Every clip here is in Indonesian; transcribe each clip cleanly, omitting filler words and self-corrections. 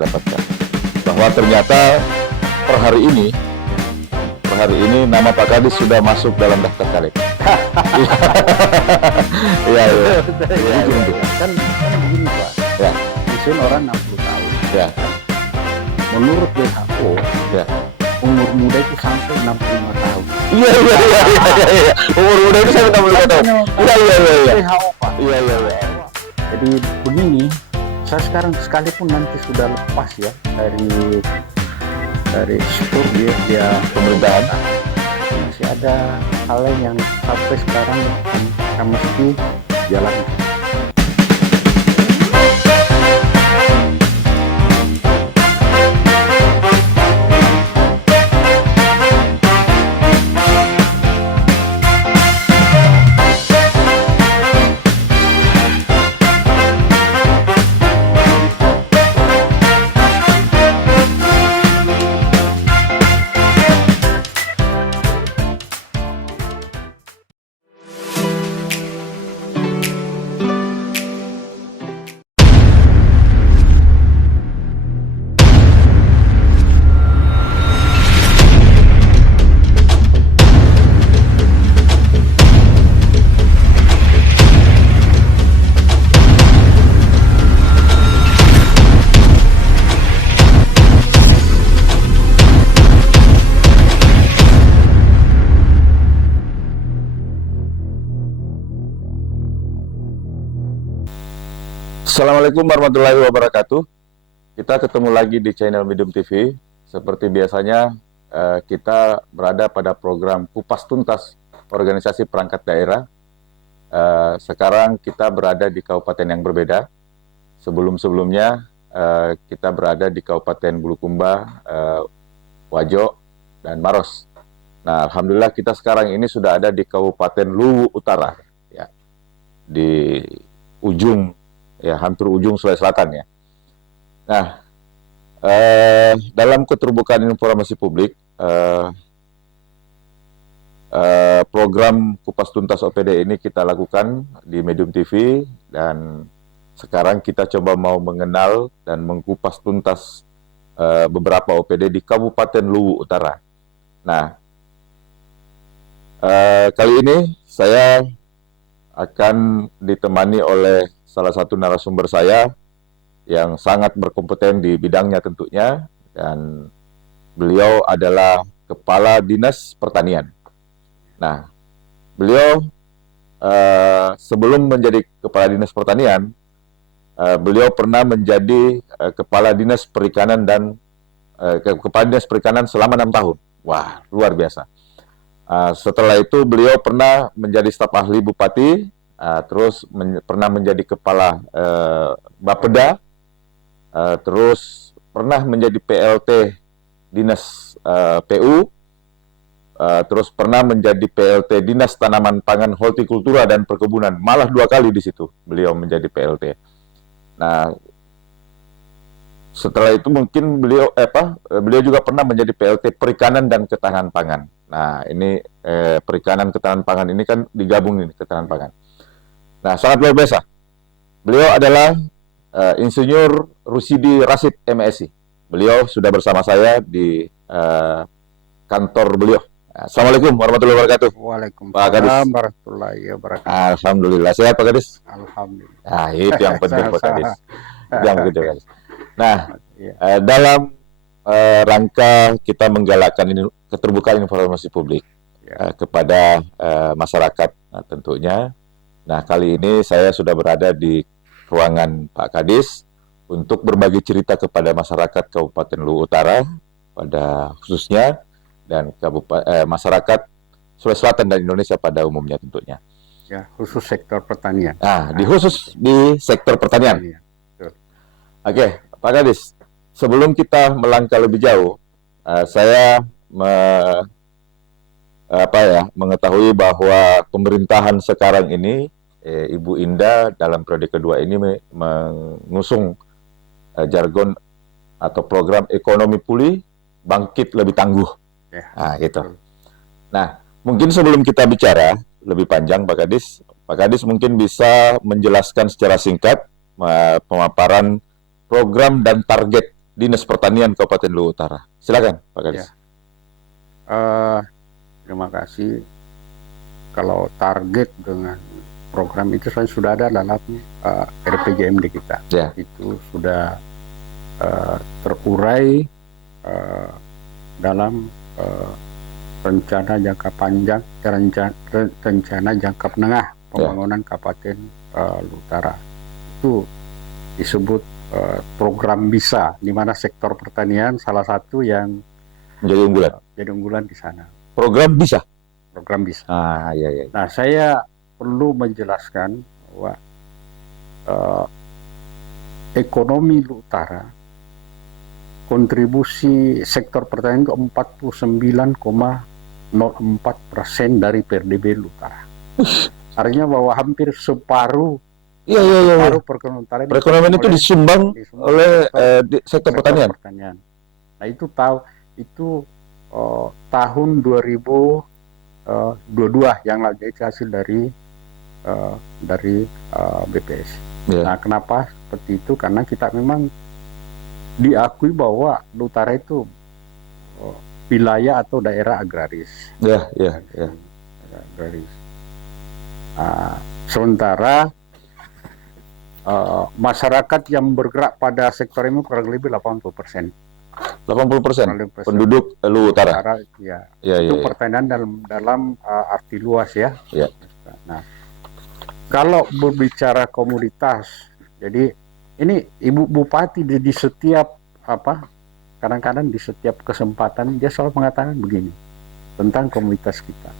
dapatkan bahwa ternyata per hari ini nama Pak Kadis sudah masuk dalam daftar caleg. Iya. Kan begini Pak, Ya. usia orang 60 tahun. Ya. Menurut WHO, Ya. umur muda itu sampai 65 tahun. Iya. Umur muda itu sampai 65 tahun. Iya. WHO Pak. Iya. Jadi begini, saya sekarang sekalipun nanti sudah lepas ya dari struktur dia Pemerintahan. masih ada hal lain yang sampai sekarang kita mesti jalani. Assalamualaikum warahmatullahi wabarakatuh. Kita ketemu lagi di channel Medium TV. Seperti biasanya kita berada pada program Kupas Tuntas Organisasi Perangkat Daerah. Sekarang kita berada di kabupaten yang berbeda. Sebelum-sebelumnya kita berada di Kabupaten Bulukumba, Wajo, dan Maros. Nah, alhamdulillah kita sekarang ini sudah ada di Kabupaten Luwu Utara, ya, di ujung, ya, hampir ujung Sulawesi Selatan ya. Nah, dalam keterbukaan informasi publik, program Kupas Tuntas OPD ini kita lakukan di Medium TV, dan sekarang kita coba mau mengenal dan mengkupas tuntas beberapa OPD di Kabupaten Luwu Utara. Nah, kali ini saya akan ditemani oleh salah satu narasumber saya yang sangat berkompeten di bidangnya tentunya, dan beliau adalah Kepala Dinas Pertanian. Nah, beliau sebelum menjadi Kepala Dinas Pertanian, beliau pernah menjadi Kepala Dinas Perikanan dan Kepala Dinas Perikanan selama 6 tahun. Wah, luar biasa. Setelah itu beliau pernah menjadi staf ahli bupati, terus pernah menjadi kepala Bapeda, terus pernah menjadi PLT Dinas PU, terus pernah menjadi PLT Dinas Tanaman Pangan, Hortikultura dan Perkebunan, malah 2 kali di situ beliau menjadi PLT. Nah, setelah itu mungkin beliau juga pernah menjadi PLT Perikanan dan Ketahanan Pangan. Nah, ini perikanan ketahanan pangan ini kan digabung ini, ketahanan pangan. Nah, sangat luar biasa. Beliau adalah Insinyur Rusidi Rasid MSI. Beliau sudah bersama saya di kantor beliau. Assalamualaikum warahmatullahi wabarakatuh. Waalaikumsalam warahmatullahi wabarakatuh. Alhamdulillah. Sehat Pak Kadis? Alhamdulillah. Nah, itu yang penting Pak Kadis. Yang begitu, Kadis. Nah, Ya. dalam rangka kita menggalakkan ini keterbukaan informasi publik kepada masyarakat, nah, tentunya. Nah, kali ini saya sudah berada di ruangan Pak Kadis untuk berbagi cerita kepada masyarakat Kabupaten Luwu Utara pada khususnya, dan masyarakat Sulawesi Selatan dan Indonesia pada umumnya tentunya. Ya, khusus sektor pertanian. Nah, khusus di sektor pertanian. Betul. Oke, Pak Kadis, sebelum kita melangkah lebih jauh, saya mengetahui bahwa pemerintahan sekarang ini, Ibu Indah dalam periode kedua ini mengusung jargon atau program ekonomi pulih, bangkit lebih tangguh. Ya. Nah, gitu. Nah, mungkin sebelum kita bicara lebih panjang, Pak Kadis mungkin bisa menjelaskan secara singkat pemaparan program dan target Dinas Pertanian Kabupaten Luwu Utara. Silakan, Pak Kadis. Ya. Terima kasih. Kalau target dengan program itu sudah ada dalam RPJMD kita. Ya. Itu sudah terurai dalam rencana jangka panjang, rencana jangka menengah pembangunan Kabupaten Luwu Utara. Itu disebut program BISA, di mana sektor pertanian salah satu yang Menjadi unggulan. jadi unggulan di sana. Program bisa. Program BISA. Ah, iya, iya. Nah, saya perlu menjelaskan bahwa ekonomi Luwu Utara, kontribusi sektor pertanian itu 49,04% dari PRDB Luwu Utara. Artinya bahwa hampir separuh perekonomian itu disumbang oleh sektor pertanian. Nah, itu tahun 2022 yang lagi hasil dari BPS. Nah, kenapa seperti itu? Karena kita memang diakui bahwa Luwu Utara itu wilayah atau daerah agraris. Agraris. Sementara masyarakat yang bergerak pada sektor ini kurang lebih 80%. 80% penduduk Luwu Utara. Itu pertanian dalam arti luas ya. Nah, kalau berbicara komoditas, jadi ini Ibu Bupati di setiap kadang-kadang di setiap kesempatan dia selalu mengatakan begini tentang komoditas kita.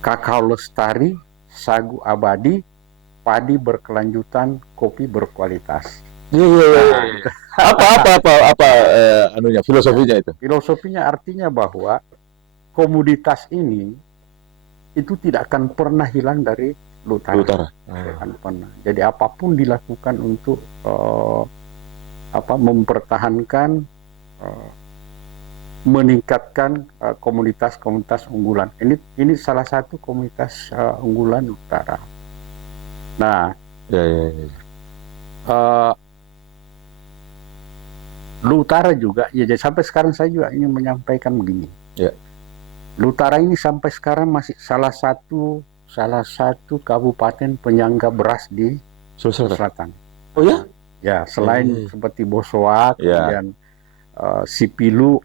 Kakao lestari, sagu abadi, padi berkelanjutan, kopi berkualitas. Anunya filosofinya itu? Filosofinya artinya bahwa komoditas ini itu tidak akan pernah hilang dari Luwu Utara. Akan pernah. Jadi apapun dilakukan untuk mempertahankan, meningkatkan komunitas unggulan. Ini salah satu komunitas unggulan Utara. Nah, Luwu Utara juga, jadi sampai sekarang saya juga ingin menyampaikan begini. Luwu Utara ini sampai sekarang masih salah satu kabupaten penyangga beras di Sulawesi Selatan. Oh ya? Ya, selain seperti Bosowa, kemudian Sipilu,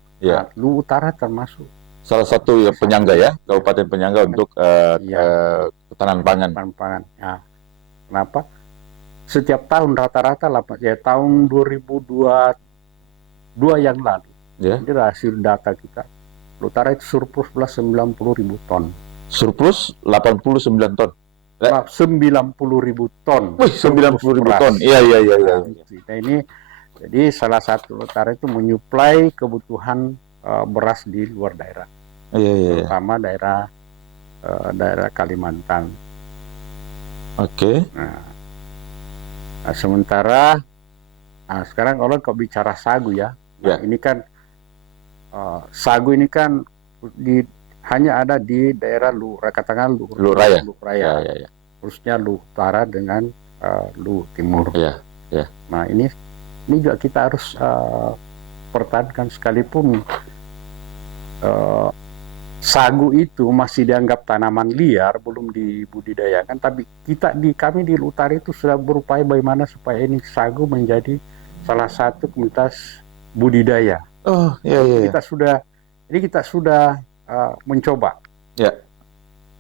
Luwu Utara termasuk salah satu penyangga kabupaten penyangga untuk ketahanan pangan. Ya. Kenapa? Setiap tahun rata-rata tahun 2022 yang lalu, ini hasil data kita, Luwu Utara itu surplus 90.000 ton. Surplus 89 ton. 90.000 ton. 90.000 ton. Iya. Nah, ini jadi salah satu Luwu Utara itu menyuplai kebutuhan beras di luar daerah. Terutama daerah Kalimantan. Nah, sementara sekarang kalau kau bicara sagu ini kan sagu ini kan hanya ada di daerah Luwu Raya. Khususnya Luwu Utara dengan Luwu Timur. Nah, ini juga kita harus pertahankan, sekalipun sagu itu masih dianggap tanaman liar, belum dibudidayakan, tapi kami di Luwu Utara itu sudah berupaya bagaimana supaya ini sagu menjadi salah satu komunitas budidaya. Kita sudah mencoba.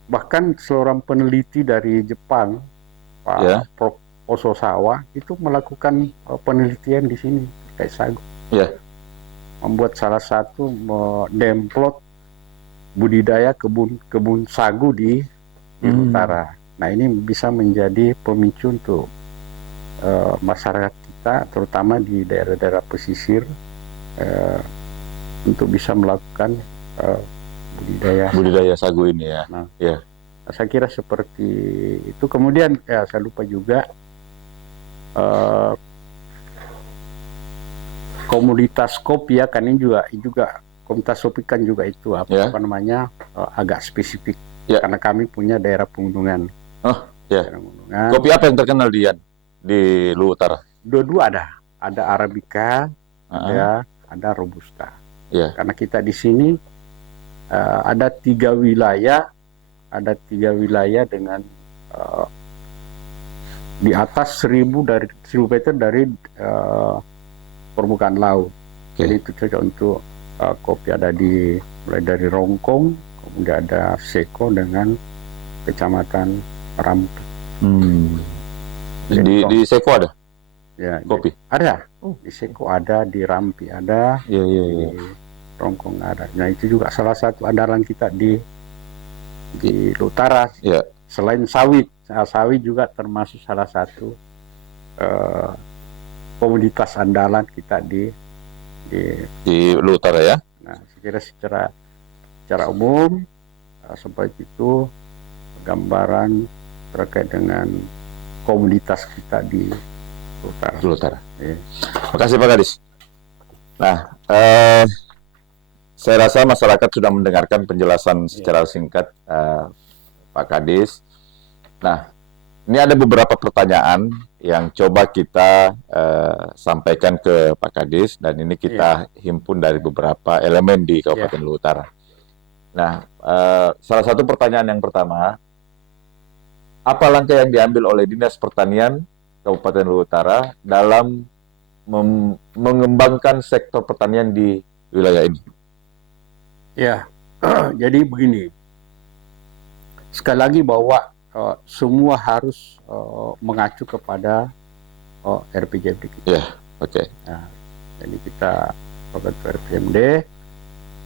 Bahkan seorang peneliti dari Jepang, Pak Prof. Ososawa, itu melakukan penelitian di sini terkait sagu. Membuat salah satu demplot budidaya kebun sagu di Utara. Nah, ini bisa menjadi pemicu untuk masyarakat kita, terutama di daerah-daerah pesisir, untuk bisa melakukan budidaya sagu ini saya kira seperti itu. Kemudian saya lupa juga komoditas kopi kan ini juga komoditas kopi kan juga itu agak spesifik karena kami punya daerah pegunungan. Kopi apa yang terkenal di Luwu Utara? Dua-dua ada Arabica, ada robusta. Ya. Karena kita di sini ada 3 wilayah dengan di atas 1000 meter dari permukaan laut. Jadi itu cocok untuk kopi. Ada mulai dari Rongkong, kemudian ada Seko dengan Kecamatan Rampi. Di Seko ada ya, kopi? Ada. Di Seko ada, di Rampi ada, di Rongkong ada. Nah itu juga salah satu andalan kita di Utara. Ya. Selain sawit, sawit juga termasuk salah satu komoditas andalan kita di Utara ya. Nah, saya kira secara umum seperti itu gambaran terkait dengan komoditas kita di Utara. Ya. Makasih Pak Kadis. Nah, saya rasa masyarakat sudah mendengarkan penjelasan secara singkat Pak Kadis. Nah, ini ada beberapa pertanyaan yang coba kita sampaikan ke Pak Kadis, dan ini kita himpun dari beberapa elemen di Kabupaten Luhut Utara. Nah, salah satu pertanyaan yang pertama, apa langkah yang diambil oleh Dinas Pertanian Kabupaten Luhut Utara dalam mengembangkan sektor pertanian di wilayah ini? Ya, jadi begini. Sekali lagi bahwa semua harus mengacu kepada RPJMD kita. Ya, oke. Nah, jadi kita ke RPJMD.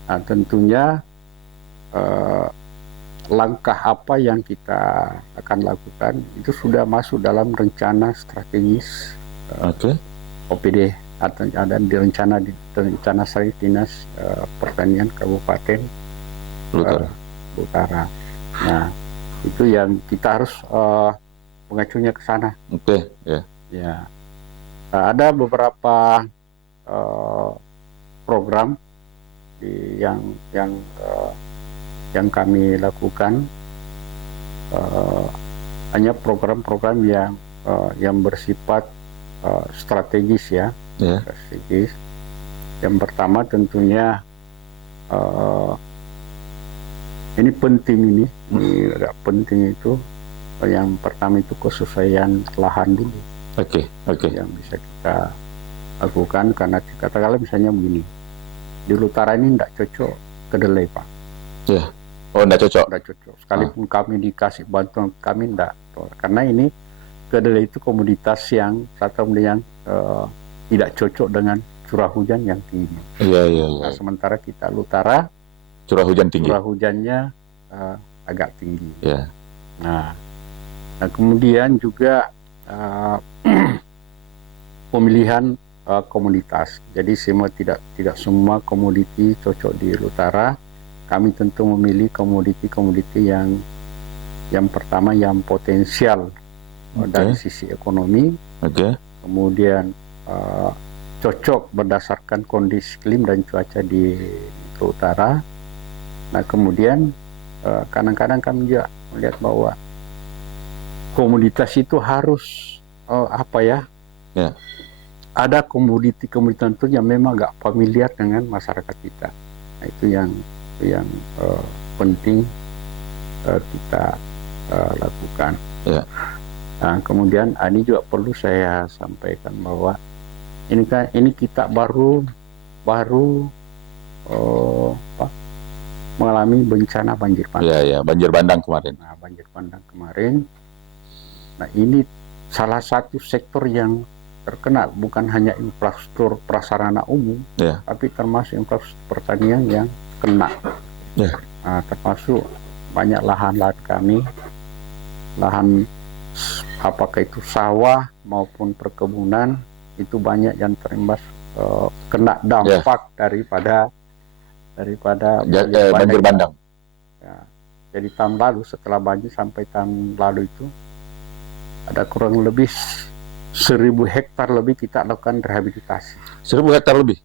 Nah, tentunya langkah apa yang kita akan lakukan itu sudah masuk dalam rencana strategis OPD atau ada di rencana strategis Dinas Pertanian Kabupaten Utara. Nah, itu yang kita harus mengacunya ke sana. Ya. Nah, ada beberapa program yang kami lakukan, hanya program-program yang bersifat strategis ya. Strategis. Yang pertama tentunya ini penting, ini agak penting itu. Yang pertama itu kesesuaian lahan dulu. Yang bisa kita lakukan, karena katakanlah misalnya begini, di Utara ini tidak cocok kedelai Pak. Tidak cocok. Sekalipun kami dikasih bantuan, kami tidak. Karena ini kedelai itu komoditas yang tidak cocok dengan curah hujan yang tinggi. Nah, sementara kita Utara curah hujan tinggi. Curah hujannya agak tinggi. Nah, kemudian juga pemilihan komoditas. Jadi tidak semua komoditi cocok di Utara. Kami tentu memilih komoditi-komoditi yang pertama yang potensial dari sisi ekonomi. Kemudian cocok berdasarkan kondisi iklim dan cuaca di Utara. Nah, kemudian kadang-kadang kami juga melihat bahwa komoditas itu harus ada komoditi tertentu yang memang agak familiar dengan masyarakat kita. Nah, itu yang penting kita lakukan. Nah, kemudian ini juga perlu saya sampaikan bahwa ini kita baru mengalami bencana banjir bandang. Banjir bandang kemarin. Nah, banjir bandang kemarin. Nah, ini salah satu sektor yang terkena, bukan hanya infrastruktur prasarana umum, tapi termasuk infrastruktur pertanian yang kena. Nah, termasuk banyak lahan-lahan kami, lahan apakah itu sawah maupun perkebunan, itu banyak yang terimbas kena dampak daripada banjir bandang. Jadi tahun lalu, setelah banjir sampai tahun lalu itu ada kurang lebih 1.000 hektar lebih kita lakukan rehabilitasi. 1.000 hektar lebih?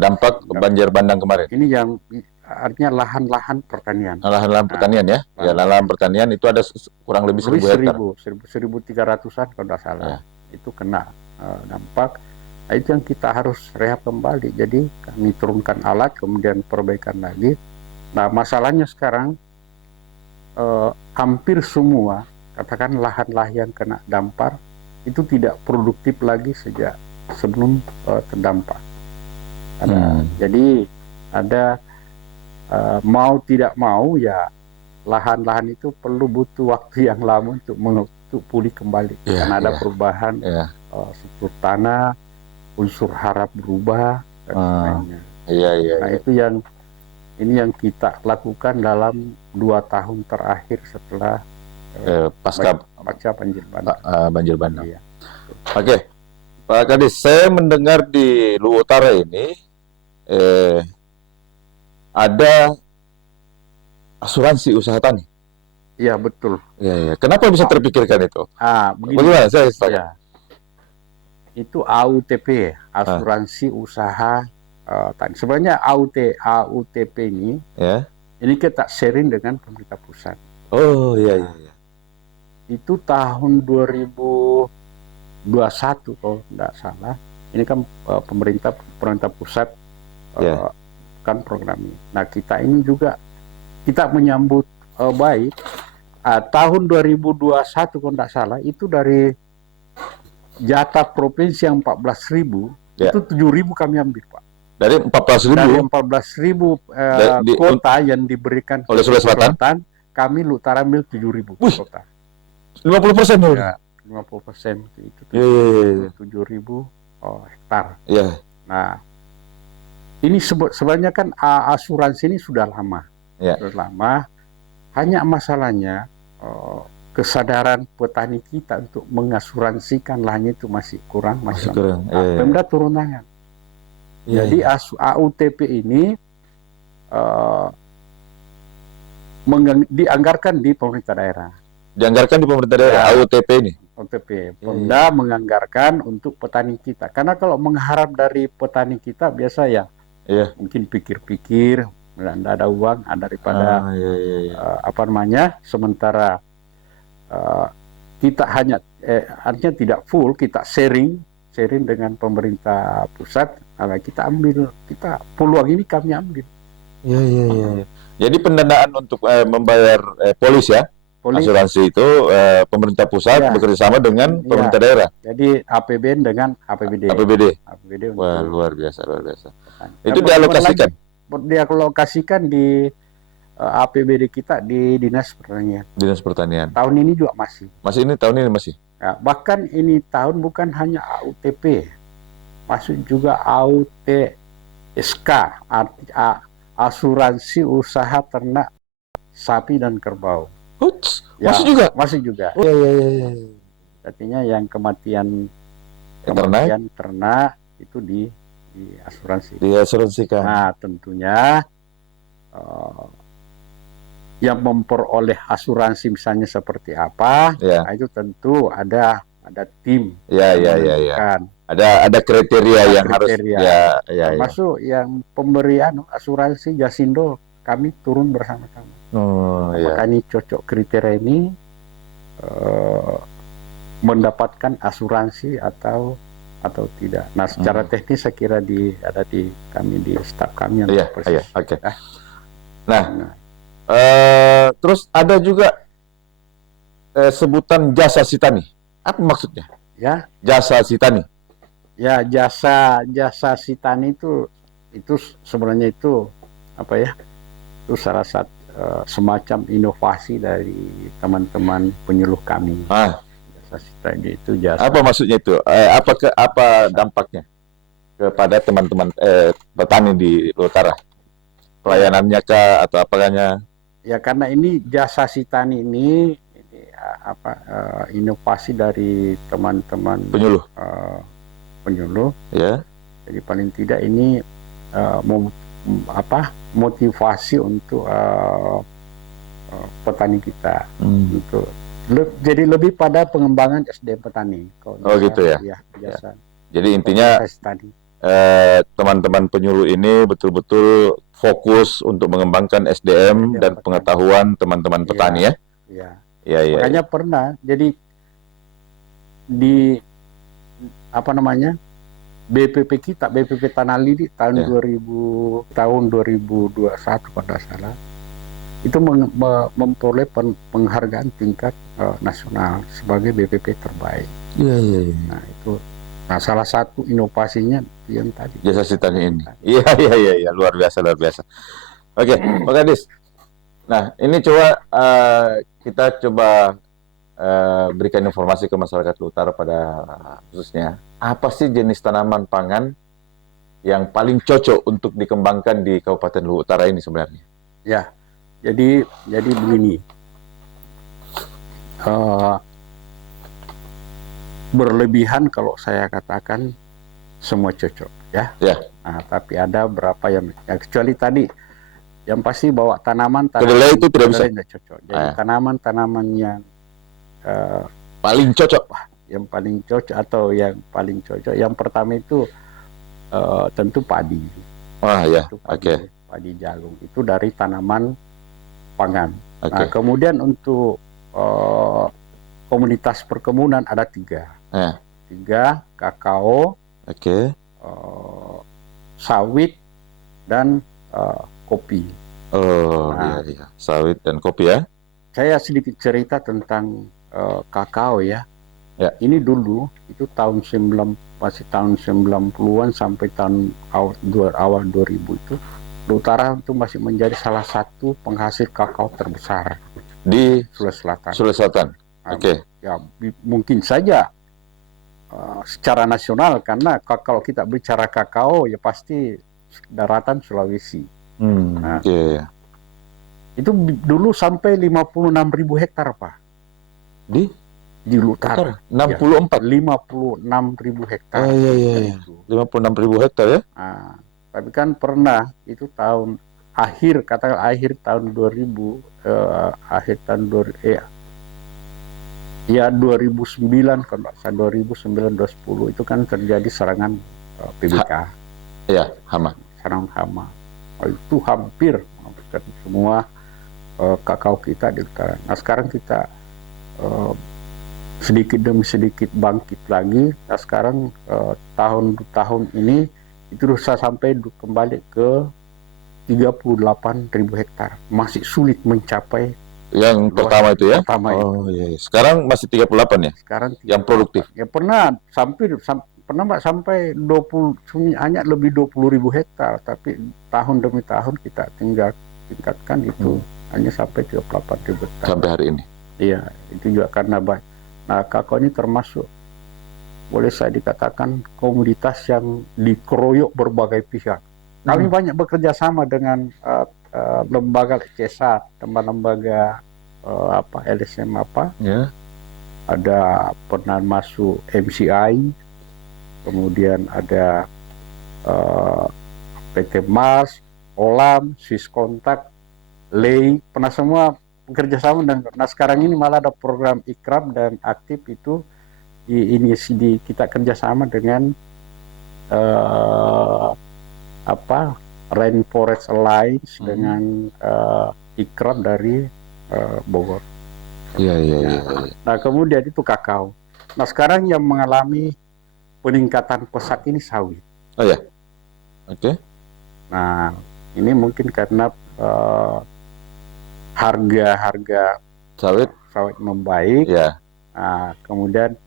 Dampak banjir bandang kemarin? Ini yang artinya lahan-lahan pertanian. Lahan-lahan pertanian ya? Lahan pertanian itu ada kurang lebih 1.000 hektar? 1.300-an kalau tidak salah. Itu kena dampak. Nah, itu yang kita harus rehab kembali. Jadi kami turunkan alat, kemudian perbaikan lagi. Nah, masalahnya sekarang hampir semua, katakan lahan-lahan yang kena dampar itu tidak produktif lagi sejak sebelum terdampak. Jadi ada mau tidak mau ya lahan-lahan itu butuh waktu yang lama untuk pulih kembali. Karena ada perubahan struktur tanah, unsur harap berubah dan lainnya. Nah, itu yang kita lakukan dalam 2 tahun terakhir setelah pasca banjir bandang. Iya. Oke, Pak Kadis, saya mendengar di Luwu Utara ini ada asuransi usaha tani. Iya, betul. Iya. Kenapa bisa terpikirkan itu? Bagaimana saya tanya? Itu AUTP, asuransi usaha tani. Sebenarnya AUTP ini, ini kita sharing dengan pemerintah pusat. Oh iya. Itu tahun 2021 kalau tidak salah. Ini kan pemerintah pusat kan program ini. Nah, kita ini juga kita menyambut baik. Tahun 2021 kalau tidak salah itu dari jatah provinsi yang 14.000 itu 7.000 kami ambil, Pak. Dari 14.000? Dari 14.000 kota yang diberikan oleh Sulawesi Selatan, kami Utara ambil 7.000 kota. 50%? Ya, 50% itu 7.000 hektar. Nah, ini sebenarnya kan asuransi ini sudah lama. Sudah lama. Hanya masalahnya kesadaran petani kita untuk mengasuransikan lahannya itu masih kurang. Pemda turun tangan. Jadi AUTP ini dianggarkan di pemerintah daerah. Dianggarkan di pemerintah daerah, AUTP ini? AUTP. Pemda menganggarkan untuk petani kita. Karena kalau mengharap dari petani kita biasa mungkin pikir-pikir, tidak ada uang, daripada sementara kita artinya tidak full, kita sharing dengan pemerintah pusat, kita ambil, peluang ini kami ambil. Jadi pendanaan untuk membayar polis asuransi itu pemerintah pusat bekerjasama dengan pemerintah daerah. Jadi APBN dengan APBD. Wah, luar biasa. Itu dialokasikan? Dialokasikan di APBD kita di Dinas Pertanian. Dinas Pertanian. Tahun ini juga masih. Tahun ini masih. Ya, bahkan ini tahun bukan hanya AUTP, masuk juga AUTSK, asuransi usaha ternak sapi dan kerbau. Masih juga? Masih juga. Artinya yang kematian ternak itu diasuransikan. Nah, tentunya yang memperoleh asuransi misalnya seperti apa, nah itu tentu ada tim. Ada kriteria yang harus. Termasuk yang pemberian asuransi Jasindo, kami turun bersama-sama. Maka ini cocok kriteria ini mendapatkan asuransi atau tidak. Nah, secara teknis saya kira ada di staf kami yang terus ada juga sebutan jasa sitani. Apa maksudnya? Jasa sitani. Jasa sitani itu sebenarnya itu itu salah satu semacam inovasi dari teman-teman penyuluh kami. Jasa sitani itu Apa maksudnya itu? Apa dampaknya kepada teman-teman petani di Utara? Pelayanannya kah atau apanya? Ya, karena ini jasa sitani ini inovasi dari teman-teman penyuluh. Jadi paling tidak ini motivasi untuk petani kita untuk jadi lebih pada pengembangan SDM petani. Gitu ya. Jadi intinya teman-teman penyuluh ini betul-betul fokus untuk mengembangkan SDM dan pengetahuan teman-teman petani Makanya pernah jadi di BPP kita, BPP Tanah Lidik tahun Ya. 2021 kalau tidak salah, itu memperoleh penghargaan tingkat nasional sebagai BPP terbaik. Iya, iya, iya. Nah itu, nah salah satu inovasinya yang tadi. Jasa Sitani ini. Iya, iya, iya, iya, luar biasa, luar biasa. Oke, Pak Kadis. Nah, ini coba kita coba berikan informasi ke masyarakat Luhut Utara pada khususnya. Apa sih jenis tanaman pangan yang paling cocok untuk dikembangkan di Kabupaten Luhut Utara ini sebenarnya? Ya, jadi begini. Berlebihan kalau saya katakan semua cocok, ya. Ya. Nah, tapi ada berapa yang kecuali tadi, yang pasti bawa tanaman Kedelai itu tidak bisa. tidak cocok. Jadi tanaman-tanaman yang paling cocok, yang paling cocok atau yang paling cocok, yang pertama itu tentu padi. ya, Oke. Padi jagung itu dari tanaman pangan. Oke. Nah, kemudian untuk komunitas perkebunan ada 3. Ya. 3, kakao, Oke. sawit, dan kopi. Oh, Nah, iya, iya. Sawit dan kopi ya. Saya sedikit cerita tentang kakao ya. Ya. Ini dulu itu masih tahun 90-an sampai tahun awal 2000 itu, Utara itu masih menjadi salah satu penghasil kakao terbesar Di Sulawesi Selatan. Sulawesi Selatan. Oke. Ya, mungkin saja secara nasional, karena kalau kita bicara kakao ya pasti daratan Sulawesi. Nah, Oke. itu dulu sampai 56.000 hektar, Pak. Di Utara. 64. 56.000 hektar. Oh, iya. 56.000 hektar ya. Nah, tapi kan pernah itu akhir tahun 2000, akhir tahun 2009 kalau 2009-2010 itu kan terjadi serangan PBK. Iya, hama. Serangan hama. Itu hampir semua kakao kita di Utara. Nah, sekarang kita sedikit demi sedikit bangkit lagi. Nah, sekarang tahun ini itu bisa sampai kembali ke 38.000 hektar. Masih sulit mencapai yang pertama itu ya. Pertama itu. Iya. Sekarang masih 38 ya. Sekarang yang produktif. Ya pernah sampai 20, hanya lebih 20.000 hektar, tapi tahun demi tahun kita tingkatkan itu hanya sampai 38.000 hektar. Sampai hari ini. Iya, itu juga karena nah, kakao ini termasuk, boleh saya dikatakan, komoditas yang dikeroyok berbagai pihak. Kami banyak bekerja sama dengan lembaga CESA, lembaga LSM Ya. Ada pernah masuk MCI, kemudian ada PT Mars, Olam, Swiss Contact, Lei, pernah semua bekerja sama. Nah, sekarang ini malah ada program Ikrab dan aktif itu kita kerjasama dengan Rainforest Alliance dengan Ikrab dari Bogor. Iya. Nah, kemudian itu kakao. Nah, sekarang yang mengalami peningkatan pesat ini sawit. Oh ya. Oke. Nah, ini mungkin karena harga sawit membaik. Ya. Nah, kemudian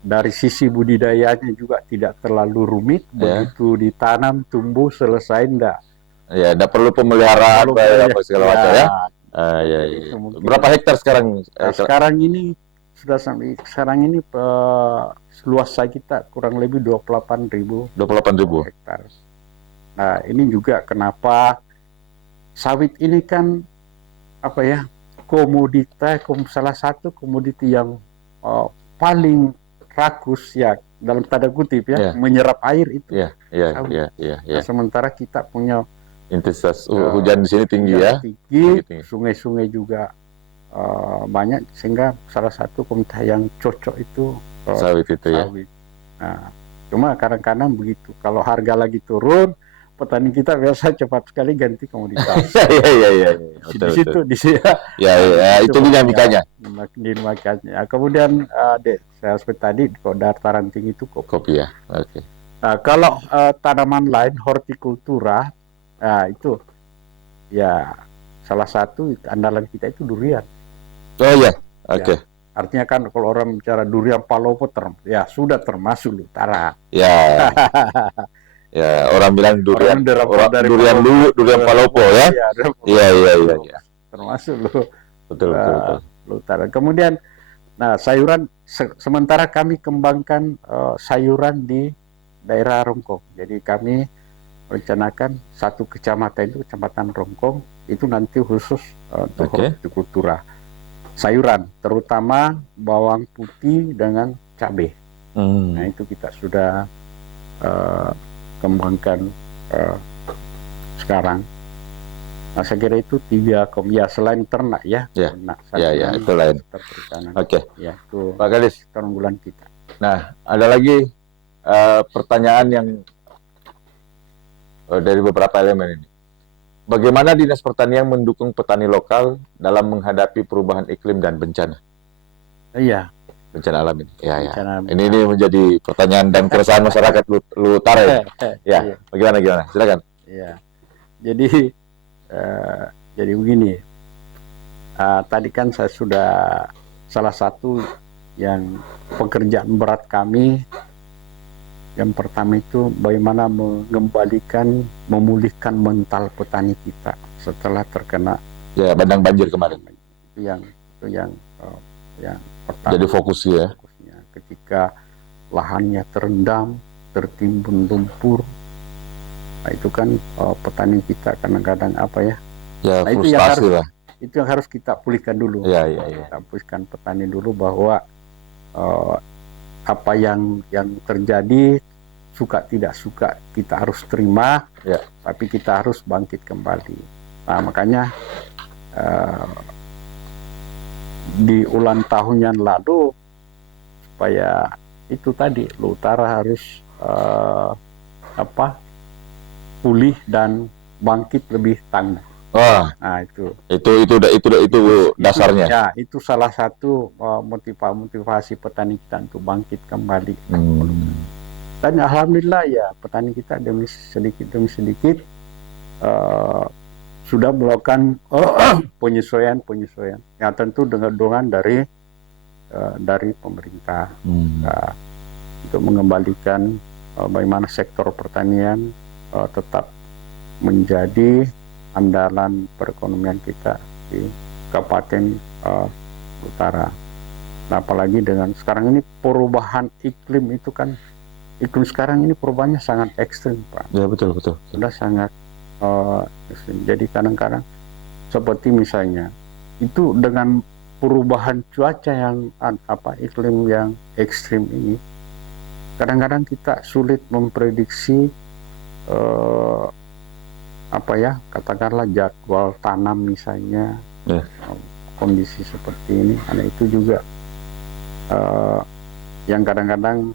dari sisi budidayanya juga tidak terlalu rumit. Begitu ditanam, tumbuh, selesai enggak. Ya, enggak perlu pemeliharaan apa segala macam ya. Iya. Berapa hektar sekarang? Sekarang ini luas kita kurang lebih 28.000 hektar. Nah, ini juga kenapa sawit ini kan salah satu komoditi yang paling rakus ya, dalam tanda kutip ya, menyerap air itu. Iya. Nah, sementara kita punya intensitas hujan di sini tinggi ya. Tinggi. Sungai-sungai juga banyak, sehingga salah satu komoditas yang cocok itu sawit itu ya. Nah, cuma kadang-kadang begitu, kalau harga lagi turun, petani kita biasa cepat sekali ganti komoditas. Iya. Di situ. Itu dinamikanya. Dinamikanya. Kemudian saya seperti tadi, kalau dataran tinggi itu kopi ya. Oke. Nah, kalau tanaman lain hortikultura, itu ya salah satu andalan kita itu durian. Oh iya, Ya, oke. artinya kan kalau orang bicara durian Palopo ya sudah termasuk utara. Ya, ya orang bilang durian, Orang dari durian Palopo, dulu, durian Palopo ya. ya, dari Iya, Palopo iya, iya, itu iya. termasuk Betul, betul, betul. utara. Kemudian, nah sayuran sementara kami kembangkan sayuran di daerah Rongkong. Jadi kami rencanakan satu kecamatan itu kecamatan Rongkong itu nanti khusus untuk hortikultura sayuran, terutama bawang putih dengan cabai. Nah itu kita sudah kembangkan sekarang. Nah saya kira itu 3 ya selain ternak ya. Ternak, ya itu lain. Oke. Ya itu Pak Kadis, keunggulan kita. Nah ada lagi pertanyaan yang dari beberapa elemen ini. Bagaimana Dinas Pertanian mendukung petani lokal dalam menghadapi perubahan iklim dan bencana? Iya. Bencana alam ini. Ya, ya. Bencana Ini menjadi pertanyaan dan keresahan masyarakat lu utara ya. Ya, iya. Bagaimana? Silakan. Iya. Jadi begini. Tadi kan saya sudah salah satu yang pekerjaan berat kami yang pertama itu bagaimana mengembalikan, memulihkan mental petani kita setelah terkena bandang banjir kemarin. Itu yang pertama. Jadi fokusnya ketika lahannya terendam, tertimbun lumpur, nah itu kan petani kita kadang-kadang apa ya? Ya nah, frustasi lah. Itu yang harus kita pulihkan dulu. Ya. Kita pulihkan petani dulu bahwa apa yang terjadi, suka tidak suka kita harus terima, tapi kita harus bangkit kembali. Nah makanya di ulang tahun yang lalu supaya itu tadi Lu Utara harus pulih dan bangkit lebih tangguh. Nah itu dasarnya. Ya itu salah satu motivasi petani kita untuk bangkit kembali. Dan alhamdulillah ya petani kita demi sedikit sudah melakukan penyesuaian yang tentu dengan dorongan dari pemerintah untuk mengembalikan bagaimana sektor pertanian tetap menjadi andalan perekonomian kita di Kabupaten Utara. Nah, apalagi dengan sekarang ini perubahan iklim itu kan, iklim sekarang ini perubahannya sangat ekstrim, Pak. Ya betul. Sudah sangat ekstrim. Jadi kadang-kadang seperti misalnya itu dengan perubahan cuaca yang iklim yang ekstrim ini, kadang-kadang kita sulit memprediksi katakanlah jadwal tanam misalnya, kondisi seperti ini. Karena itu juga yang kadang-kadang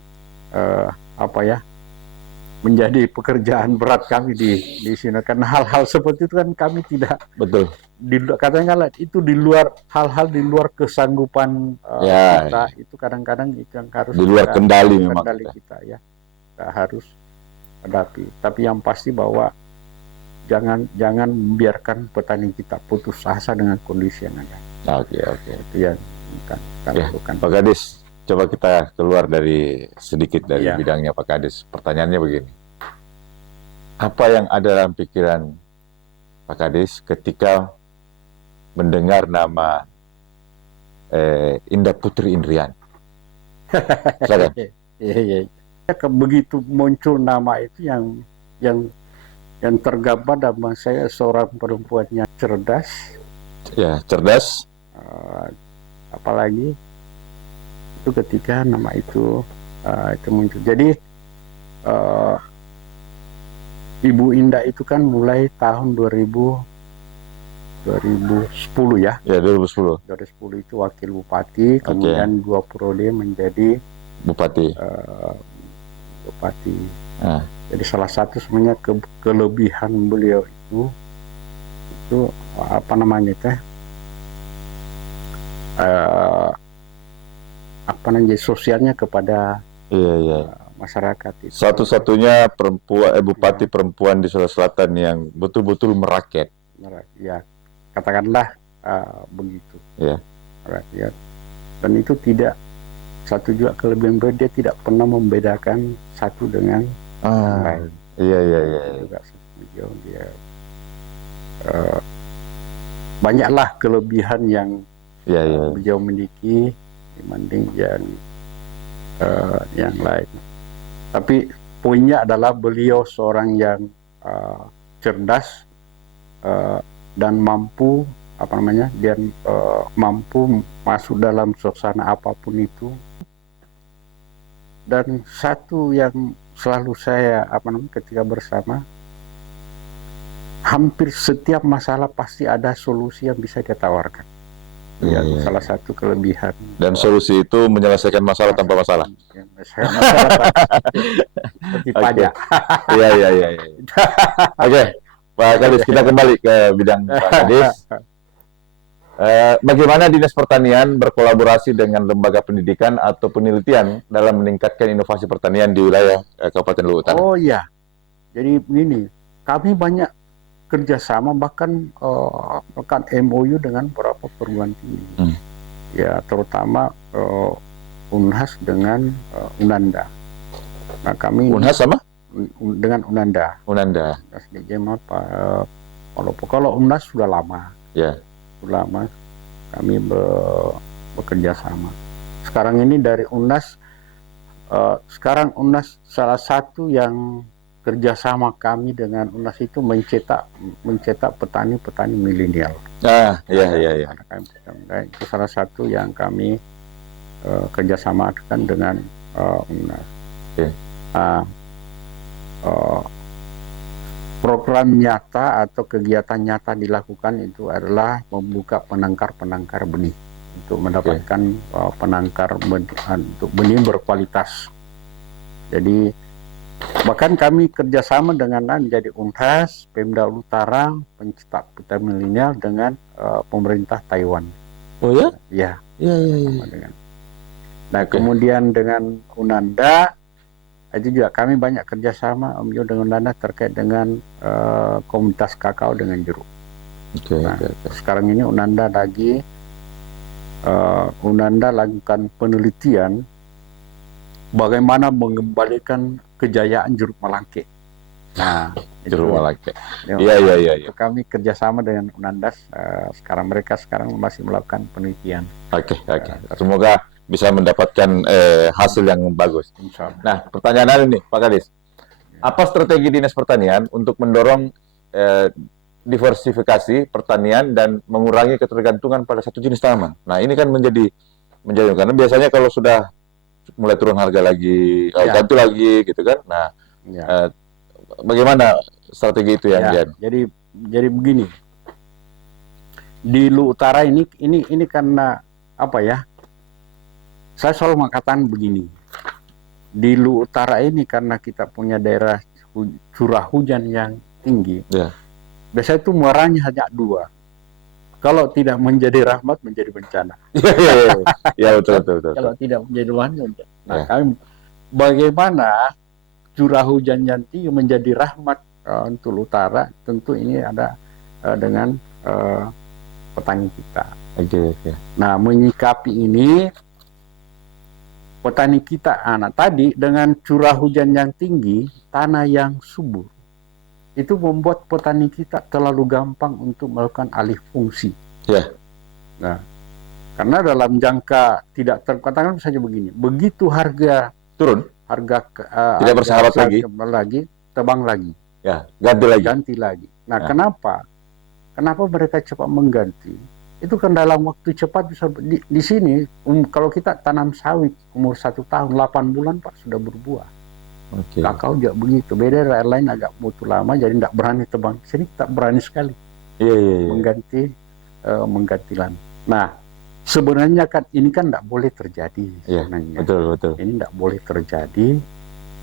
menjadi pekerjaan berat kami di sini, karena hal-hal seperti itu kan kami tidak katakanlah itu di luar hal-hal di luar kesanggupan kita. Itu kadang-kadang itu yang harus di luar kendali kita ya, kita harus hadapi. Tapi yang pasti bahwa jangan membiarkan petani kita putus asa dengan kondisi yang ada. Oke. Itu yang kita lakukan. Pak Kadis, coba kita keluar sedikit dari bidangnya Pak Kadis. Pertanyaannya begini. Apa yang ada dalam pikiran Pak Kadis ketika mendengar nama Indah Putri Indriani? Begitu muncul nama itu yang tergambar dalam saya seorang perempuan yang cerdas. Ya, cerdas. Apalagi itu ketika nama itu muncul. Jadi Ibu Indah itu kan mulai tahun 2010 ya. Ya, 2010. 2010 itu wakil bupati, kemudian 2 periode menjadi bupati. Jadi salah satu sebenarnya kelebihan beliau itu sosialnya kepada masyarakat itu. Satu-satunya bupati perempuan di Sulawesi Selatan yang betul-betul merakyat. Ya, katakanlah begitu. Ya. Rakyat. Dan itu tidak, satu juga kelebihan beliau, dia tidak pernah membedakan satu dengan yang lain. Iya. Juga beliau dia banyaklah kelebihan yang beliau miliki dibanding yang lain. Tapi poinnya adalah beliau seorang yang cerdas dan mampu dia mampu masuk dalam suasana apapun itu. Dan satu yang selalu saya ketika bersama, hampir setiap masalah pasti ada solusi yang bisa dia tawarkan. Salah satu kelebihan. Dan solusi itu menyelesaikan masalah tanpa masalah. Seperti pajak. Iya. Oke, Pak Kadis, kita kembali ke bidang Pak Kadis. Bagaimana Dinas Pertanian berkolaborasi dengan lembaga pendidikan atau penelitian dalam meningkatkan inovasi pertanian di wilayah Kabupaten Luwu Utara? Oh iya, jadi begini, kami banyak kerjasama bahkan MOU dengan beberapa perguruan tinggi, ya terutama Unhas dengan Unanda. Nah kami Unhas sama? Dengan Unanda. Kalau Unhas sudah lama. Ya. Lama kami bekerja sama. Sekarang ini dari UNAS, sekarang UNAS salah satu yang kerjasama kami dengan UNAS itu mencetak petani-petani milenial. Iya. Itu salah satu yang kami kerjasama dengan UNAS. Program nyata atau kegiatan nyata dilakukan itu adalah membuka penangkar benih untuk mendapatkan penangkar benih berkualitas. Jadi bahkan kami kerjasama dengan jadi Unhas, Pemda Utara, pencetak petani milenial dengan pemerintah Taiwan. Oh ya? Iya. Nah kemudian dengan Unanda itu juga kami banyak kerjasama dengan Unanda terkait dengan komunitas kakao dengan jeruk. Sekarang ini Unanda lakukan penelitian bagaimana mengembalikan kejayaan jeruk Malangke. Nah, jeruk Malangke. Iya. Kami kerjasama dengan Unanda. Sekarang mereka masih melakukan penelitian. Oke. Semoga bisa mendapatkan hasil yang bagus. Nah, pertanyaan ini, Pak Kadis. Apa strategi Dinas Pertanian untuk mendorong diversifikasi pertanian dan mengurangi ketergantungan pada satu jenis tanaman? Nah, ini kan menjadi karena biasanya kalau sudah mulai turun harga lagi, ganti lagi gitu kan. Nah, bagaimana strategi itu yang jadi begini. Di Luwu Utara ini karena apa ya? Saya selalu mengatakan begini, di Luwu Utara ini karena kita punya daerah curah hujan yang tinggi, biasanya itu muaranya hanya dua. Kalau tidak menjadi rahmat, menjadi bencana. Iya, betul. Kalau tidak menjadi rahmat, nah kami bagaimana curah hujan yang tinggi menjadi rahmat untuk Luwu Utara, tentu ini ada dengan petani kita. Nah menyikapi ini, petani kita tadi dengan curah hujan yang tinggi, tanah yang subur, itu membuat petani kita terlalu gampang untuk melakukan alih fungsi. Nah, karena dalam jangka tidak terkatakan saja begini, begitu harga turun, tidak bersahabat lagi, tebang lagi, ganti lagi. Nah, kenapa mereka cepat mengganti? Itu kan dalam waktu cepat bisa di sini kalau kita tanam sawit umur 1 tahun 8 bulan Pak sudah berbuah. Kakao juga begitu. Beda daerah lain agak butuh lama jadi tidak berani tebang. Sini tak berani sekali mengganti lahan. Nah sebenarnya kan ini kan tidak boleh terjadi sebenarnya. Betul. Ini tidak boleh terjadi.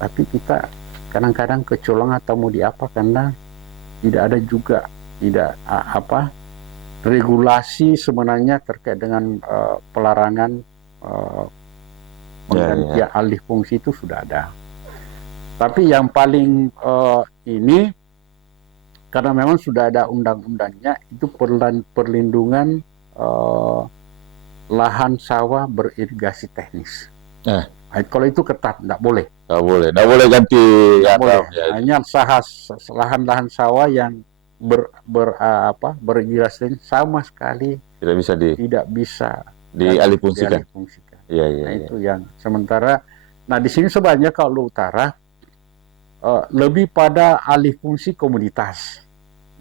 Tapi kita kadang-kadang kecolongan atau mau diapa karena tidak ada juga regulasi sebenarnya terkait dengan pelarangan mengganti alih fungsi itu sudah ada. Tapi yang paling ini karena memang sudah ada undang-undangnya itu perlindungan lahan sawah beririgasi teknis. Nah, Kalau itu ketat, tidak boleh. nggak boleh ganti Nggak ya, boleh. ya. Hanya lahan-lahan sawah yang beririgasi sama sekali Tidak bisa tidak bisa dialihfungsikan. dialihfungsikan. Iya, iya, Nah, iya. itu yang sementara. Nah, di sini sebenarnya kalau utara lebih pada alih fungsi komoditas.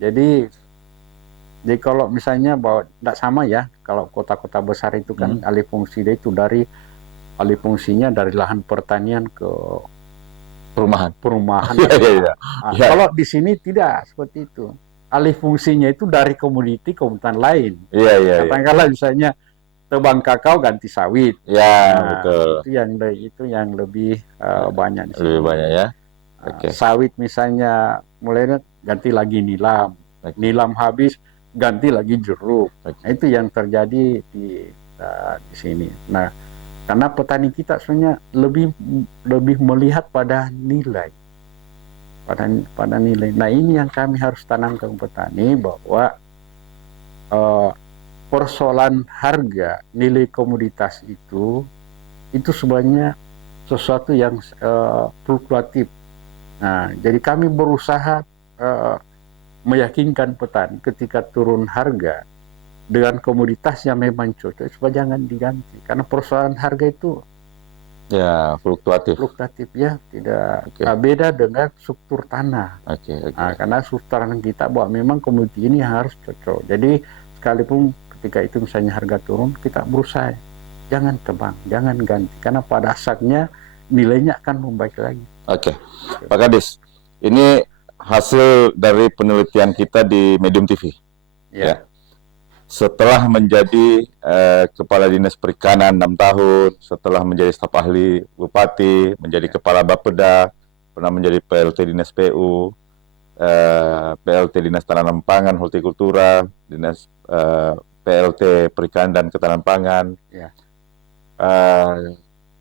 Jadi kalau misalnya bahwa tidak sama ya, kalau kota-kota besar itu kan alih fungsi dia itu alih fungsinya dari lahan pertanian ke perumahan. Iya, iya, iya. Nah, kalau di sini tidak seperti itu. Alih fungsinya itu dari komoditas lain. Iya, iya. Katakanlah misalnya tebang kakao ganti sawit. Ya, Nah, betul. Itu yang lebih banyak di sini. Lebih banyak ya. Okay. Sawit misalnya mulai ganti lagi nilam. Okay. Nilam habis ganti lagi jeruk. Okay. Nah, itu yang terjadi di sini. Nah, karena petani kita sebenarnya lebih melihat pada nilai. Pada nilai. Nah, ini yang kami harus tanamkan petani bahwa persoalan harga nilai komoditas itu sebenarnya sesuatu yang fluktuatif. Nah, jadi kami berusaha meyakinkan petani ketika turun harga dengan komoditas yang memang cocok supaya jangan diganti, karena persoalan harga itu ya fluktuatif ya, tidak beda dengan struktur tanah. Nah, karena struktur tanah kita bahwa memang komoditi ini harus cocok. Jadi sekalipun ketika itu misalnya harga turun, kita berusaha jangan tebang, jangan ganti, karena pada saatnya nilainya akan membaik lagi. Pak Kadis, ini hasil dari penelitian kita di Medium TV. Ya. Setelah menjadi Kepala Dinas Perikanan 6 tahun, setelah menjadi staf ahli Bupati, menjadi Kepala Bapeda, pernah menjadi PLT Dinas PU, PLT Dinas Tanaman Pangan, Hortikultura, Dinas PLT Perikanan dan Ketahanan Pangan.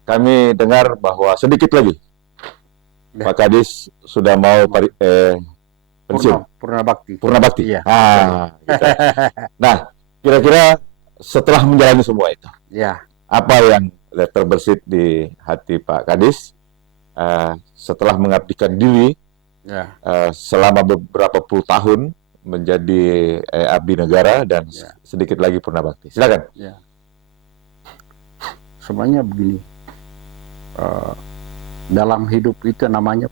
Kami dengar bahwa sedikit lagi Pak Kadis sudah mau pensiun. Purna bakti. Iya. Gitu. Nah, kira-kira setelah menjalani semua itu, apa yang terbersit di hati Pak Kadis setelah mengabdikan diri selama beberapa puluh tahun menjadi abdi negara dan sedikit lagi purna bakti? Silakan. Sebenarnya begini, dalam hidup itu namanya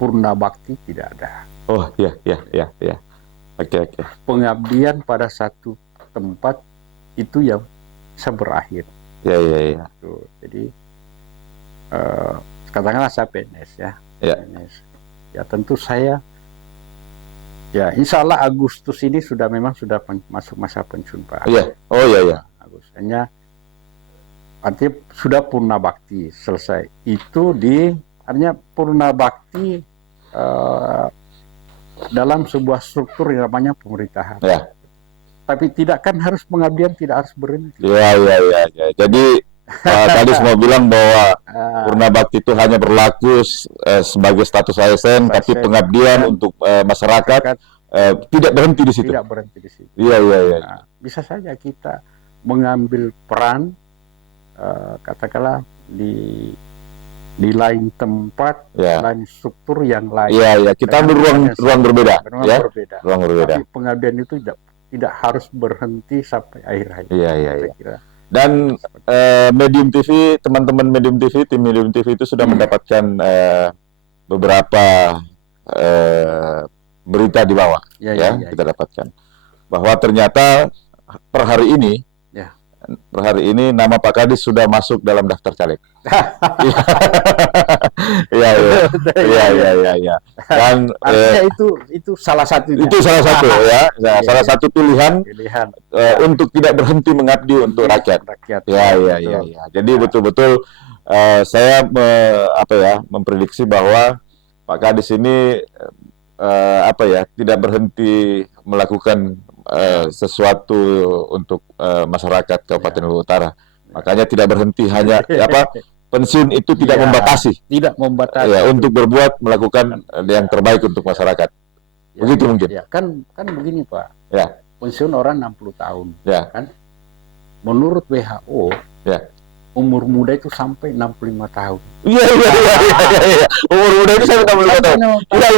purna bakti tidak ada. Oh, iya. Oke. Pengabdian pada satu tempat itu yang bisa berakhir. Iya. Jadi katakanlah saya PNS ya. PNS. Ya tentu saya insya Allah Agustus ini sudah masuk masa pensiun Pak. Iya. Oh iya. Agustusnya artinya sudah purna bakti selesai. Itu artinya purna bakti dalam sebuah struktur yang namanya pemerintahan. Tapi harus pengabdian tidak harus berhenti. Iya. Jadi Pak Kadis mau bilang bahwa purna bakti itu hanya berlaku sebagai status ASN, tapi pengabdian untuk masyarakat tidak berhenti di situ. Tidak berhenti di situ. Iya. Nah, bisa saja kita mengambil peran katakanlah di lain tempat, lain struktur yang lain. Iya. Kita ambil ruang berbeda. Ruang berbeda. Tapi pengabdian itu tidak harus berhenti sampai akhir hayat. Iya. Dan Medium TV, teman-teman Medium TV, tim Medium TV itu sudah mendapatkan beberapa berita di bawah, kita dapatkan bahwa ternyata per hari ini nama Pak Kadis sudah masuk dalam daftar caleg. Iya. Dan itu salah satu. Itu salah satu ya. Salah satu pilihan untuk tidak berhenti mengabdi untuk rakyat. Iya. Jadi betul-betul saya memprediksi bahwa Pak Kadis ini tidak berhenti melakukan sesuatu untuk masyarakat Kabupaten Luhut Utara. Makanya tidak berhenti hanya pensiun itu tidak Ya, membatasi tidak membatasi. ya untuk berbuat melakukan yang terbaik untuk masyarakat. Ya, Begitu mungkin. ya, kan begini Pak. Ya. Pensiun orang 60 tahun. Ya. Kan? Menurut WHO, Ya. umur muda itu sampai 65 tahun. Iya. Umur muda itu sampai 65 tahun. Iya.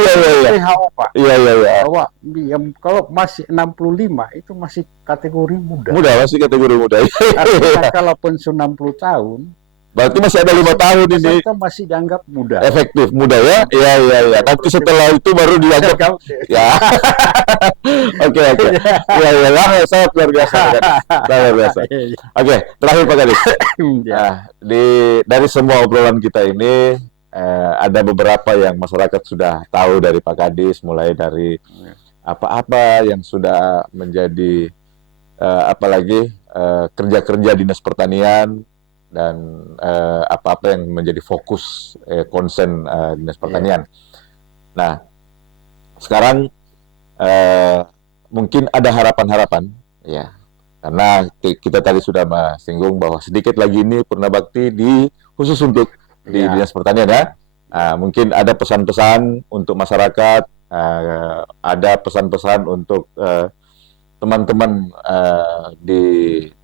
WHO Pak. Iya. Bahwa kalau masih 65 itu masih kategori muda. Masih kategori muda. Artinya kalau pensiun 60 tahun, berarti masih ada 5 tahun ini. Kita masih dianggap muda. Efektif, muda ya? Iya. Nanti setelah itu baru dianggap. Ya. Oke. Ya, sangat luar biasa. Oke, terakhir Pak Kadis. Nah, dari semua obrolan kita ini, ada beberapa yang masyarakat sudah tahu dari Pak Kadis, mulai dari apa-apa yang sudah menjadi apalagi kerja-kerja dinas pertanian, dan apa-apa yang menjadi fokus konsen dinas pertanian. Nah, sekarang mungkin ada harapan-harapan, ya, karena kita tadi sudah singgung bahwa sedikit lagi ini Purna Bakti khusus untuk di dinas pertanian ya. Mungkin ada pesan-pesan untuk masyarakat, ada pesan-pesan untuk teman-teman di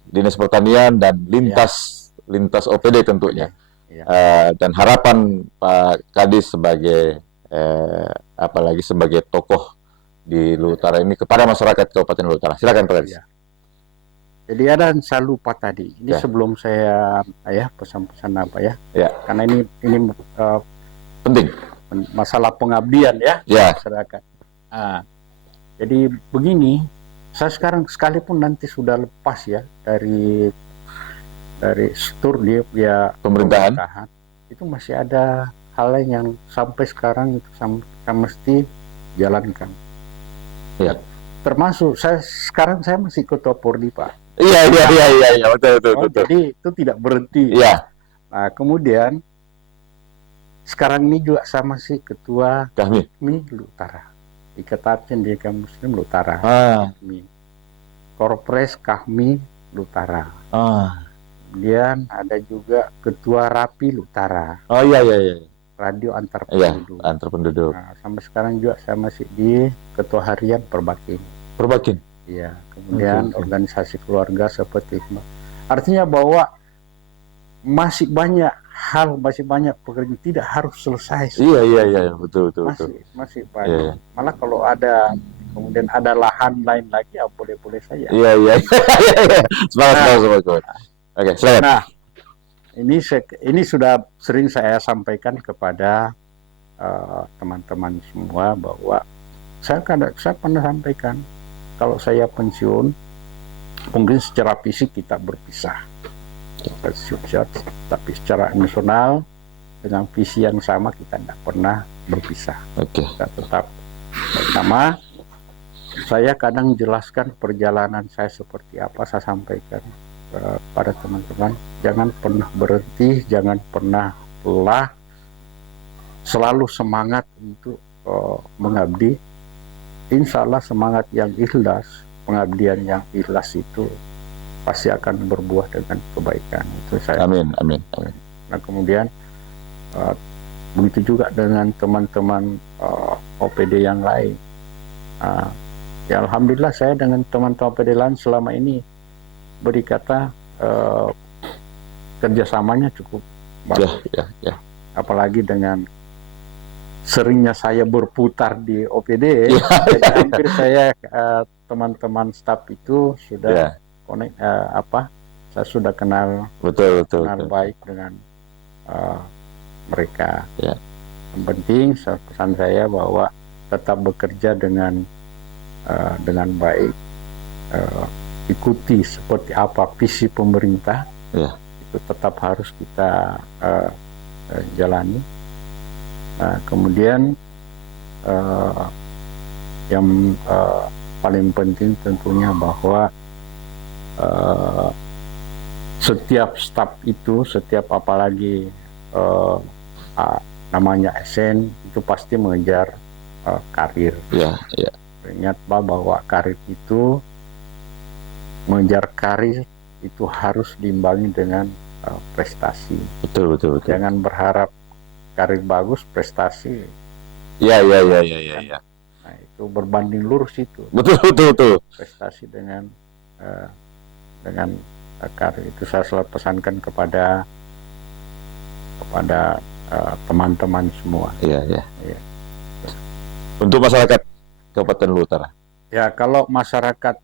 dinas pertanian dan lintas OPD tentunya. Dan harapan Pak Kadis sebagai apalagi sebagai tokoh di Luhut Utara ini kepada masyarakat Kabupaten Luhut Utara. Silakan Pak Kadis. Jadi ada yang saya lupa tadi. Ini sebelum saya pesan-pesan apa ya? Karena ini penting. Masalah pengabdian ya masyarakat. Jadi begini, saya sekarang sekalipun nanti sudah lepas ya dari struktur dia pemerintahan, itu masih ada hal lain yang sampai sekarang itu saya mesti jalankan. Ya, termasuk sekarang saya masih ketua Pordi Pak. Iya, betul. Jadi itu tidak berhenti. Iya. Nah, kemudian sekarang ini juga saya masih ketua Kahmi Luhut Utara, Ikatan Cendekia Muslim Luhut Utara. Korpres Kahmi Luhut Utara. Kemudian ada juga ketua Rapi Luhut Utara. Iya. Radio Antar Penduduk. Antar Penduduk. Nah, sampai sekarang juga saya masih di ketua harian Perbakin. Iya. Kemudian organisasi keluarga seperti itu. Artinya bahwa masih banyak pekerjaan tidak harus selesai. Iya, betul. Masih banyak. Malah kalau ada kemudian ada lahan lain lagi, ya boleh saja. Iya. Semangat. Oke, silakan. Nah, ini sudah sering saya sampaikan kepada teman-teman semua bahwa saya pernah sampaikan kalau saya pensiun mungkin secara fisik kita berpisah, tapi secara emosional dengan visi yang sama kita tidak pernah berpisah. Kita tetap bersama. Saya kadang jelaskan perjalanan saya seperti apa, saya sampaikan pada teman-teman, jangan pernah berhenti, jangan pernah lelah, selalu semangat untuk mengabdi. Insya Allah semangat yang ikhlas, pengabdian yang ikhlas itu pasti akan berbuah dengan kebaikan. Itu saya. Amin. Nah kemudian begitu juga dengan teman-teman OPD yang lain. Ya alhamdulillah saya dengan teman-teman OPD lain selama ini beri kata kerjasamanya cukup bagus. Apalagi dengan seringnya saya berputar di OPD, jadi hampir saya teman-teman staf itu sudah saya sudah kenal baik dengan mereka. Yang penting pesan saya bahwa tetap bekerja dengan baik. Ikuti seperti apa visi pemerintah, itu tetap harus kita jalani. Kemudian yang paling penting tentunya bahwa setiap staf itu, apalagi namanya ASN itu pasti mengejar karir. Ingat bahwa karir itu, mengejar karir itu harus diimbangi dengan prestasi. Betul. Jangan berharap karir bagus, prestasi. Iya. Nah, itu berbanding lurus itu. Betul. Prestasi dengan karir itu saya selalu pesankan kepada teman-teman semua. Iya. Untuk masyarakat Kabupaten Luwu Utara. Ya, kalau masyarakat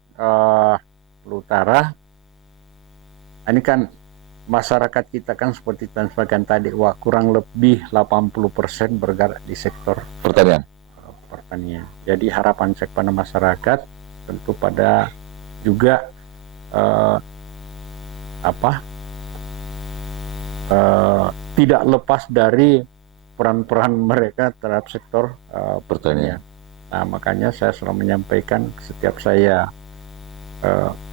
Luwu Utara, ini kan masyarakat kita kan seperti yang sampaikan tadi, kurang lebih 80% bergerak di sektor Pertanian. Jadi harapan saya kepada masyarakat tentu pada juga tidak lepas dari peran-peran mereka terhadap sektor pertanian. Nah, makanya saya selalu menyampaikan setiap saya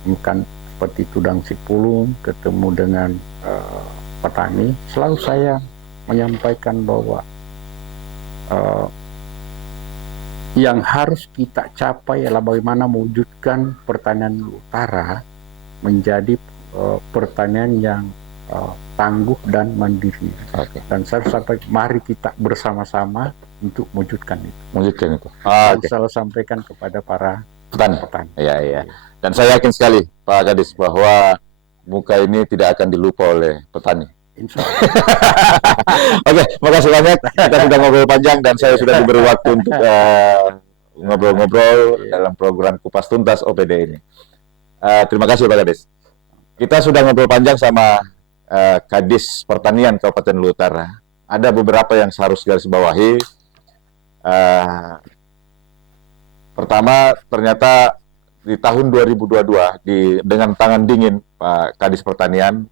bukan seperti Tudang Sipulung ketemu dengan petani, selalu saya menyampaikan bahwa yang harus kita capai adalah bagaimana mewujudkan pertanian utara menjadi pertanian yang tangguh dan mandiri. Dan saya sampai mari kita bersama-sama untuk mewujudkan itu. Selalu sampaikan kepada para petani. Iya. Dan saya yakin sekali Pak Kadis bahwa muka ini tidak akan dilupa oleh petani. Insya Allah. Oke, makasih banyak. Kita sudah ngobrol panjang dan saya sudah diberi waktu untuk ngobrol-ngobrol dalam program Kupas Tuntas OPD ini. Terima kasih Pak Kadis. Kita sudah ngobrol panjang sama Kadis Pertanian Kabupaten Luwu Utara. Ada beberapa yang harus garis bawahi. Pertama, ternyata di tahun 2022 dengan tangan dingin Pak Kadis Pertanian,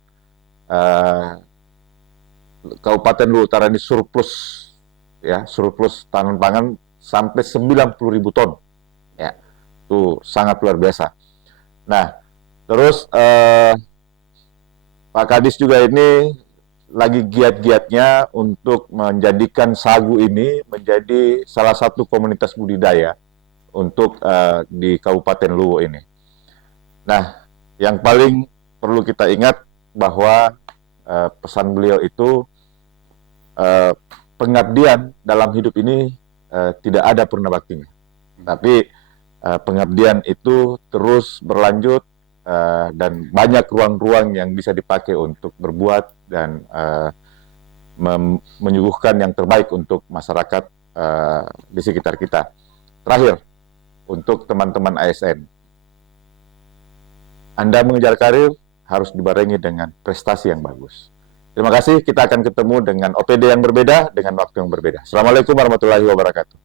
Kabupaten Luwu Utara ini surplus tanaman pangan sampai 90.000 ton. Ya, itu sangat luar biasa. Nah, terus Pak Kadis juga ini lagi giat-giatnya untuk menjadikan sagu ini menjadi salah satu komunitas budidaya untuk di Kabupaten Luwu ini. Nah, yang paling perlu kita ingat bahwa pesan beliau itu pengabdian dalam hidup ini tidak ada purna baktinya. Tapi pengabdian itu terus berlanjut dan banyak ruang-ruang yang bisa dipakai untuk berbuat dan menyuguhkan yang terbaik untuk masyarakat di sekitar kita. Terakhir, untuk teman-teman ASN, Anda mengejar karir harus dibarengi dengan prestasi yang bagus. Terima kasih, kita akan ketemu dengan OPD yang berbeda, dengan waktu yang berbeda. Assalamualaikum warahmatullahi wabarakatuh.